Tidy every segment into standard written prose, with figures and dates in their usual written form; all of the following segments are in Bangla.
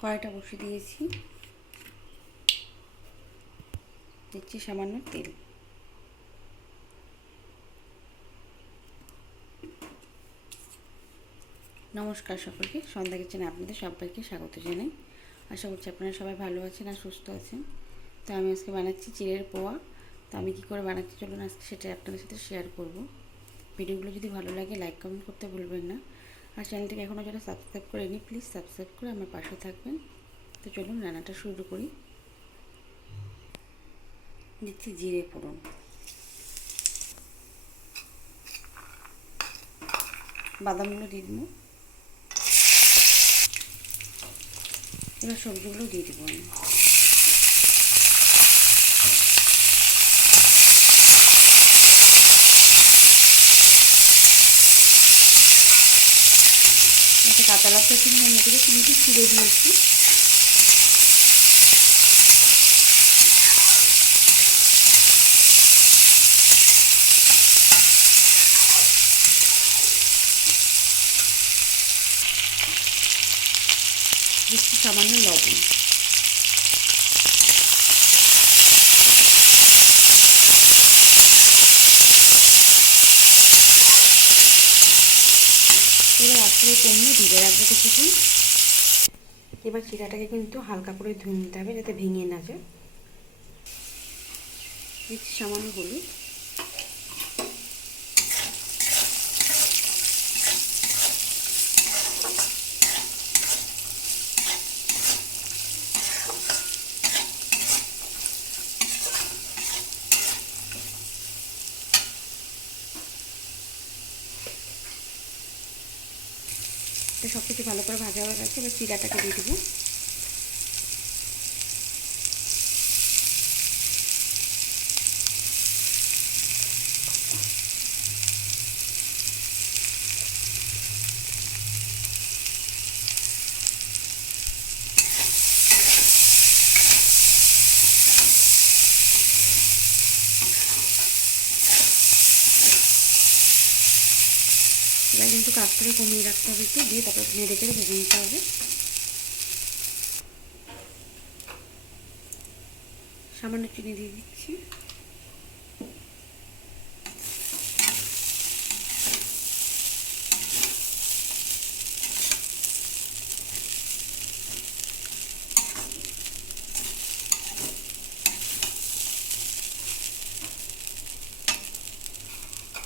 কড়াইটা বসিয়ে দিয়েছি, দিচ্ছি সামান্য তেল। নমস্কার সকলকে, সন্ধ্যা কিচেনে আপনাদের সবাইকে স্বাগত জানাই। আশা করছি আপনারা সবাই ভালো আছেন আর সুস্থ আছেন। তো আমি আজকে বানাচ্ছি চিড়ের পোয়া। তো আমি কী করে বানাচ্ছি চলুন আজকে সেটা আপনাদের সাথে শেয়ার করব। ভিডিওগুলো যদি ভালো লাগে লাইক কমেন্ট করতে ভুলবেন না। আর চ্যানেলটিকে এখনও যারা সাবস্ক্রাইব করেনি প্লিজ সাবস্ক্রাইব করে আমার পাশে থাকবেন। তো চলুন রান্নাটা শুরু করি। দিচ্ছি জিরে ফোড়ন, বাদামগুলো দিয়ে দেবো, এবার সবজিগুলো দিয়ে দেবো আমি। একটা কাঁচা লঙ্কা কিনে এনে থেকে চিনিটি ছিঁড়ে দিয়েছি। দিচ্ছি সামান্য লবণ। এবার আস্তে কমিয়ে ভিজে রাখবো কিছুক্ষণ। এবার চিড়াটাকে কিন্তু হালকা করে ধুয়ে নিতে হবে যাতে ভেঙে না যায়। দিচ্ছি সামান্য হলুদ, তো সব কিছু ভালো করে ভাজা হয়ে গেছে। এবার চিড়াটাকে দিয়ে দেবো। এবার কিন্তু কাজটাকে কমিয়ে রাখতে হবে একটু, দিয়ে তারপর নেড়ে চেড়ে ভেজে নিতে হবে। সামান্য চিনি দিয়ে দিচ্ছি।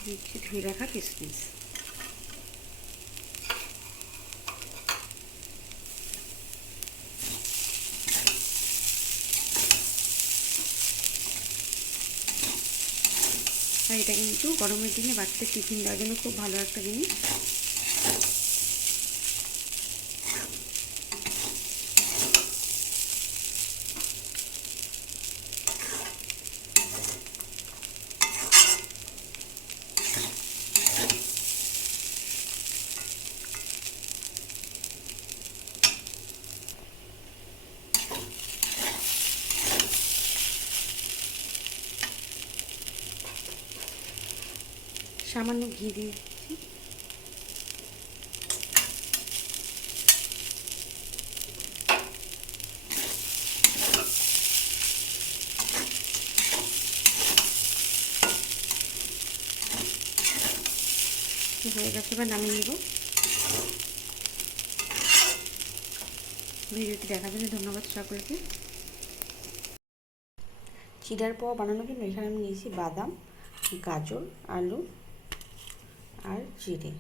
দিচ্ছি ধুয়ে রাখা কিশমিশ। আর এটা কিন্তু গরমের দিনে বাচ্চাদের টিফিন দেওয়ার জন্য খুব ভালো একটা জিনিস। সামান্য ঘি দিয়ে দিচ্ছি। হয়ে গেছে, এবার নামিয়ে নেব। ভিডিওটি দেখার জন্য ধন্যবাদ সকলকে। চিড়ার পোয়া বানানোর জন্য এখানে আমি নিয়েছি বাদাম, গাজর, আলু আর জিরে।